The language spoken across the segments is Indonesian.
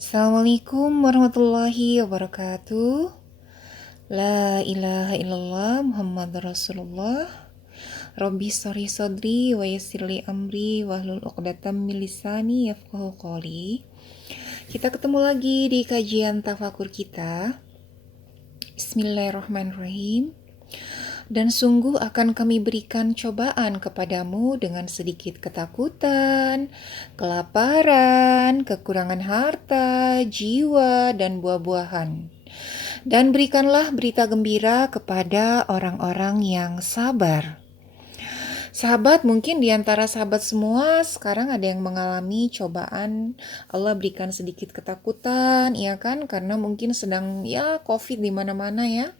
Assalamualaikum warahmatullahi wabarakatuh. La ilaha illallah Muhammad Rasulullah. Rabbi sori sodri wa yassirli amri wahlul uqdatam min lisani yafqahu qawli. Kita ketemu lagi di kajian tafakur kita. Bismillahirrahmanirrahim. Dan sungguh akan kami berikan cobaan kepadamu dengan sedikit ketakutan, kelaparan, kekurangan harta, jiwa, dan buah-buahan. Dan berikanlah berita gembira kepada orang-orang yang sabar. Sahabat, mungkin di antara sahabat semua sekarang ada yang mengalami cobaan. Allah berikan sedikit ketakutan, ya kan? Karena mungkin sedang COVID di mana-mana ya.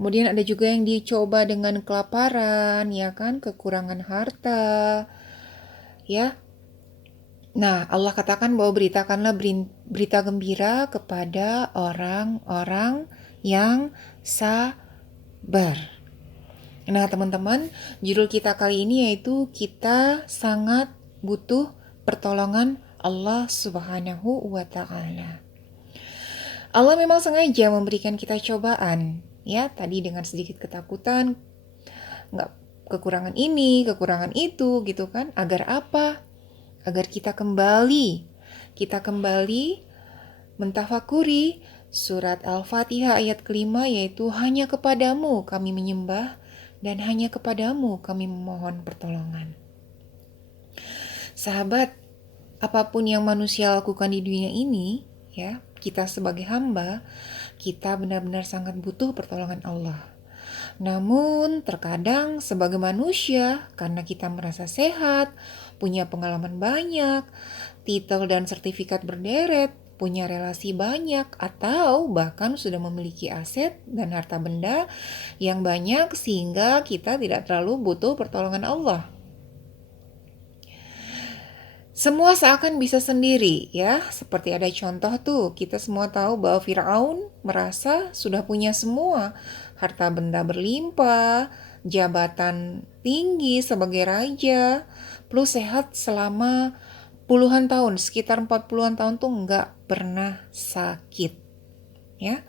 Kemudian ada juga yang dicoba dengan kelaparan, ya kan, kekurangan harta, ya. Nah, Allah katakan bahwa beritakanlah berita gembira kepada orang-orang yang sabar. Nah, teman-teman, judul kita kali ini yaitu kita sangat butuh pertolongan Allah Subhanahu wa Ta'ala. Allah memang sengaja memberikan kita cobaan. Ya, tadi dengan sedikit ketakutan, nggak kekurangan ini, kekurangan itu, gitu kan? Agar apa? Agar kita kembali mentafakuri surat Al-Fatihah ayat kelima, yaitu hanya kepadamu kami menyembah dan hanya kepadamu kami memohon pertolongan. Sahabat, apapun yang manusia lakukan di dunia ini, ya, kita sebagai hamba, kita benar-benar sangat butuh pertolongan Allah. Namun terkadang sebagai manusia, karena kita merasa sehat, punya pengalaman banyak, titel dan sertifikat berderet, punya relasi banyak, atau bahkan sudah memiliki aset dan harta benda yang banyak sehingga kita tidak terlalu butuh pertolongan Allah. Semua seakan bisa sendiri ya, seperti ada contoh tuh, kita semua tahu bahwa Firaun merasa sudah punya semua, harta benda berlimpah, jabatan tinggi sebagai raja, plus sehat selama puluhan tahun, sekitar 40-an tahun tuh nggak pernah sakit ya.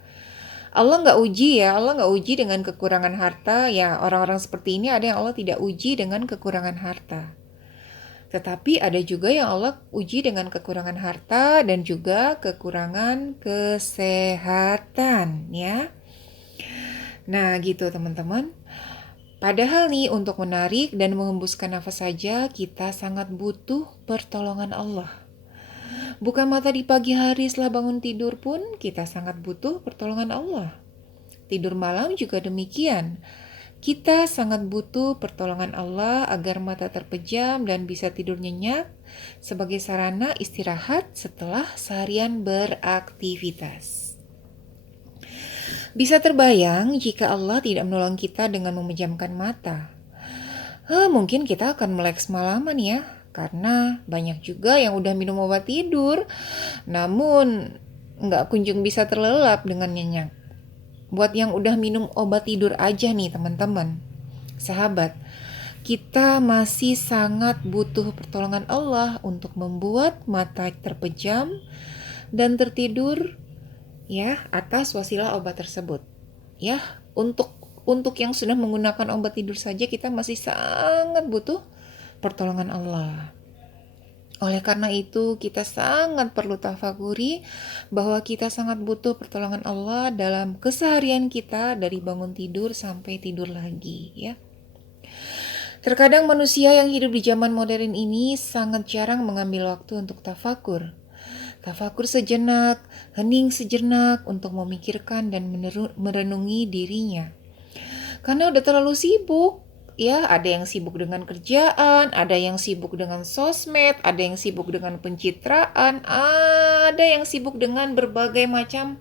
Allah nggak uji ya, Allah nggak uji dengan kekurangan harta ya. Orang-orang seperti ini ada yang Allah tidak uji dengan kekurangan harta. Tetapi ada juga yang Allah uji dengan kekurangan harta dan juga kekurangan kesehatan ya. Nah gitu teman-teman. Padahal nih untuk menarik dan mengembuskan nafas saja kita sangat butuh pertolongan Allah. Bukan mata di pagi hari setelah bangun tidur pun kita sangat butuh pertolongan Allah. Tidur malam juga demikian. Kita sangat butuh pertolongan Allah agar mata terpejam dan bisa tidur nyenyak sebagai sarana istirahat setelah seharian beraktivitas. Bisa terbayang jika Allah tidak menolong kita dengan memejamkan mata. Mungkin kita akan melek semalaman ya, karena banyak juga yang udah minum obat tidur, namun nggak kunjung bisa terlelap dengan nyenyak. Buat yang udah minum obat tidur aja nih teman-teman, sahabat, kita masih sangat butuh pertolongan Allah untuk membuat mata terpejam dan tertidur ya atas wasilah obat tersebut. Ya, untuk yang sudah menggunakan obat tidur saja kita masih sangat butuh pertolongan Allah. Oleh karena itu, kita sangat perlu tafakuri bahwa kita sangat butuh pertolongan Allah dalam keseharian kita dari bangun tidur sampai tidur lagi, ya. Terkadang manusia yang hidup di zaman modern ini sangat jarang mengambil waktu untuk tafakur. Tafakur sejenak, hening sejenak untuk memikirkan dan merenungi dirinya. Karena udah terlalu sibuk. Ya, ada yang sibuk dengan kerjaan, ada yang sibuk dengan sosmed, ada yang sibuk dengan pencitraan, ada yang sibuk dengan berbagai macam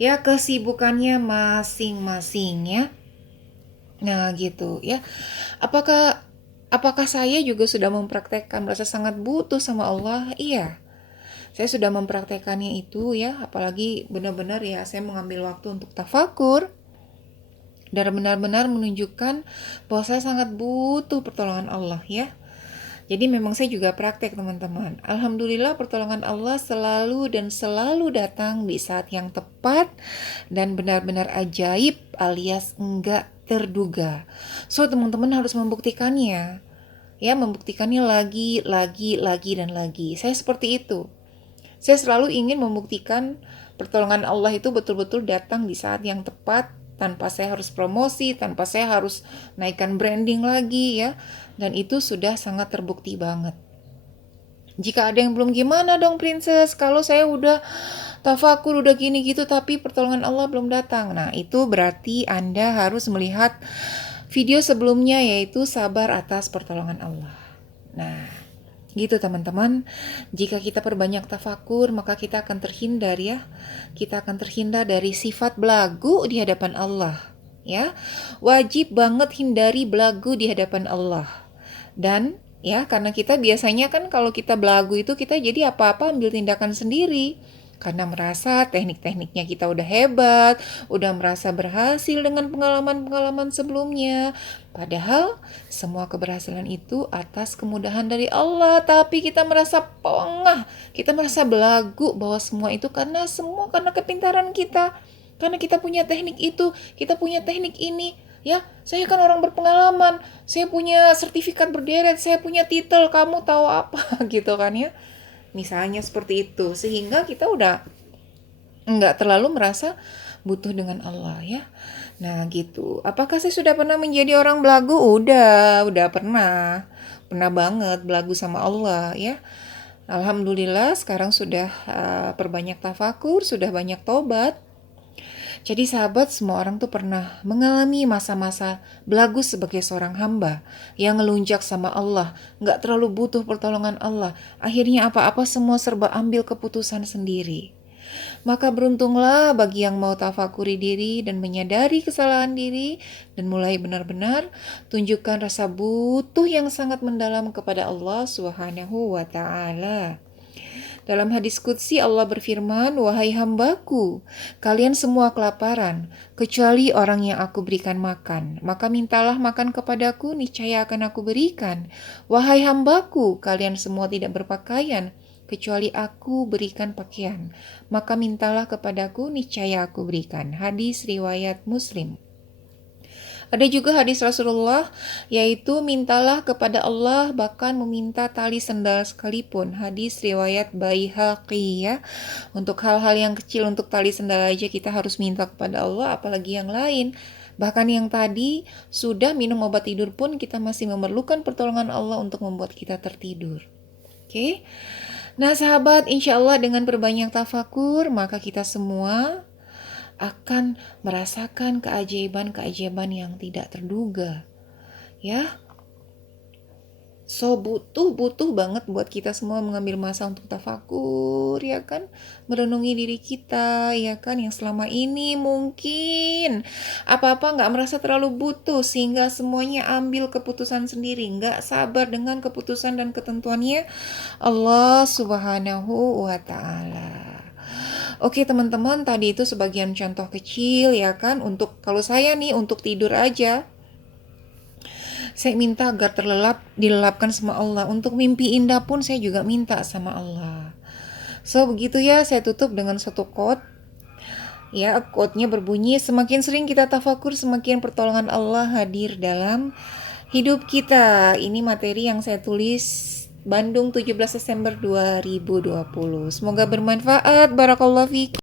ya kesibukannya masing-masing ya. Nah, gitu ya. Apakah saya juga sudah mempraktekkan merasa sangat butuh sama Allah? Iya. Saya sudah mempraktekannya itu ya, apalagi benar-benar ya saya mengambil waktu untuk tafakur. Dan benar-benar menunjukkan bahwa saya sangat butuh pertolongan Allah ya. Jadi memang saya juga praktek teman-teman. Alhamdulillah pertolongan Allah selalu dan selalu datang di saat yang tepat dan benar-benar ajaib alias enggak terduga. So teman-teman harus membuktikannya. Ya, membuktikannya lagi dan lagi. Saya seperti itu. Saya selalu ingin membuktikan pertolongan Allah itu betul-betul datang di saat yang tepat, tanpa saya harus promosi, tanpa saya harus naikkan branding lagi ya. Dan itu sudah sangat terbukti banget. Jika ada yang belum, gimana dong Princess? Kalau saya udah tafakur, udah gini gitu, tapi pertolongan Allah belum datang. Nah, itu berarti Anda harus melihat video sebelumnya, yaitu sabar atas pertolongan Allah. Nah, gitu teman-teman. Jika kita perbanyak tafakur, maka kita akan terhindar ya. Kita akan terhindar dari sifat belagu di hadapan Allah. Ya, wajib banget hindari belagu di hadapan Allah. Dan ya, karena kita biasanya kan kalau kita belagu itu kita jadi apa-apa ambil tindakan sendiri. Karena merasa teknik-tekniknya kita udah hebat, udah merasa berhasil dengan pengalaman-pengalaman sebelumnya. Padahal semua keberhasilan itu atas kemudahan dari Allah. Tapi kita merasa pengah, kita merasa belagu bahwa semua itu karena kepintaran kita. Karena kita punya teknik itu, kita punya teknik ini. Ya, saya kan orang berpengalaman, saya punya sertifikat berderet, saya punya titel, kamu tahu apa gitu kan ya. Misalnya seperti itu, sehingga kita udah nggak terlalu merasa butuh dengan Allah ya. Nah gitu. Apakah saya sudah pernah menjadi orang belagu? Udah pernah. Pernah banget belagu sama Allah ya. Alhamdulillah sekarang sudah perbanyak tafakur, sudah banyak tobat. Jadi sahabat, semua orang tuh pernah mengalami masa-masa belagu sebagai seorang hamba yang ngelunjak sama Allah, gak terlalu butuh pertolongan Allah. Akhirnya apa-apa semua serba ambil keputusan sendiri. Maka beruntunglah bagi yang mau tafakuri diri dan menyadari kesalahan diri dan mulai benar-benar tunjukkan rasa butuh yang sangat mendalam kepada Allah Subhanahu wa Ta'ala. Dalam hadis qudsi Allah berfirman, "Wahai hambaku, kalian semua kelaparan, kecuali orang yang aku berikan makan. Maka mintalah makan kepadaku, niscaya akan aku berikan. Wahai hambaku, kalian semua tidak berpakaian, kecuali aku berikan pakaian. Maka mintalah kepadaku, niscaya aku berikan." Hadis riwayat Muslim. Ada juga hadis Rasulullah, yaitu mintalah kepada Allah bahkan meminta tali sendal sekalipun. Hadis riwayat Baihaqi ya. Untuk hal-hal yang kecil, untuk tali sendal aja kita harus minta kepada Allah, apalagi yang lain. Bahkan yang tadi sudah minum obat tidur pun kita masih memerlukan pertolongan Allah untuk membuat kita tertidur. Oke. Nah sahabat, insya Allah dengan perbanyak tafakur, maka kita semua akan merasakan keajaiban-keajaiban yang tidak terduga. Ya. So butuh banget buat kita semua mengambil masa untuk tafakur, ya kan? Merenungi diri kita, ya kan? Yang selama ini mungkin apa-apa gak merasa terlalu butuh sehingga semuanya ambil keputusan sendiri, gak sabar dengan keputusan dan ketentuannya Allah Subhanahu wa Ta'ala. Oke teman-teman, tadi itu sebagian contoh kecil ya kan. Untuk kalau saya nih untuk tidur aja, saya minta agar dilelapkan sama Allah. Untuk mimpi indah pun saya juga minta sama Allah. So begitu ya, saya tutup dengan satu quote. Ya, quote-nya berbunyi, semakin sering kita tafakur, semakin pertolongan Allah hadir dalam hidup kita. Ini materi yang saya tulis Bandung 17 Desember 2020. Semoga bermanfaat. Barakallahu fiik.